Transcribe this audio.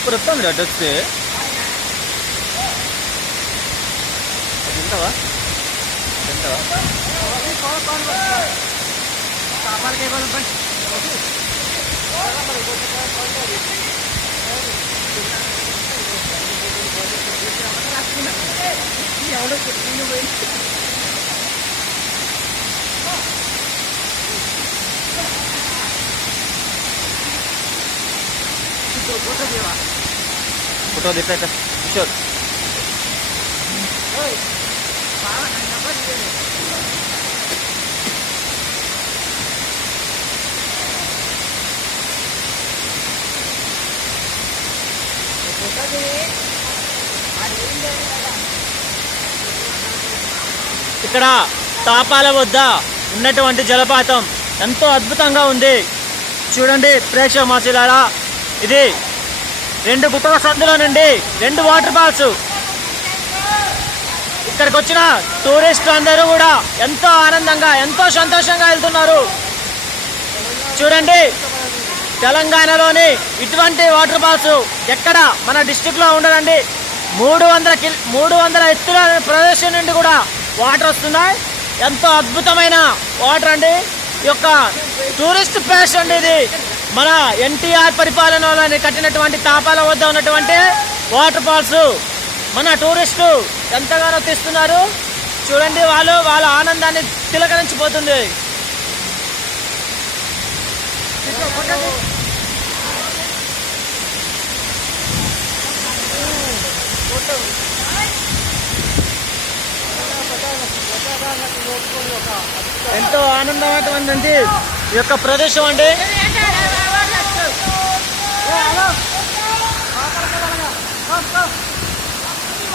Super వస్తుంది అటు వస్తే తింటావా ఫోటో దిట్ట కిషోర్ ఇక్కడ తాపాల వద్ద ఉన్నటువంటి జలపాతం ఎంతో అద్భుతంగా ఉంది. చూడండి ప్రేక్షక మాచిలారా, ఇది 2 గుట్టల సందుల నుండి 2 వాటర్ ఫాల్స్. ఇక్కడికి వచ్చిన టూరిస్టులు అందరూ కూడా ఎంతో ఆనందంగా ఎంతో సంతోషంగా వెళ్తున్నారు. చూడండి తెలంగాణలోని ఇటువంటి వాటర్ ఫాల్స్ ఎక్కడ మన డిస్టిక్ లో ఉండదండి. 300 ఎత్తుల ప్రదేశం నుండి కూడా వాటర్ వస్తున్నాయి. ఎంతో అద్భుతమైన వాటర్ అండి. ఈ యొక్క టూరిస్ట్ ప్లేస్ అండి ఇది. మన ఎన్టీఆర్ పరిపాలనలో కట్టినటువంటి తాపాల వద్ద ఉన్నటువంటి వాటర్ ఫాల్స్ మన టూరిస్టు ఎంతగానో తీస్తున్నారు. చూడండి వాళ్ళ ఆనందాన్ని తిలకరించిపోతుంది. ఎంతో ఆనందమైనటువంటి ఈ యొక్క ప్రదేశం అండి.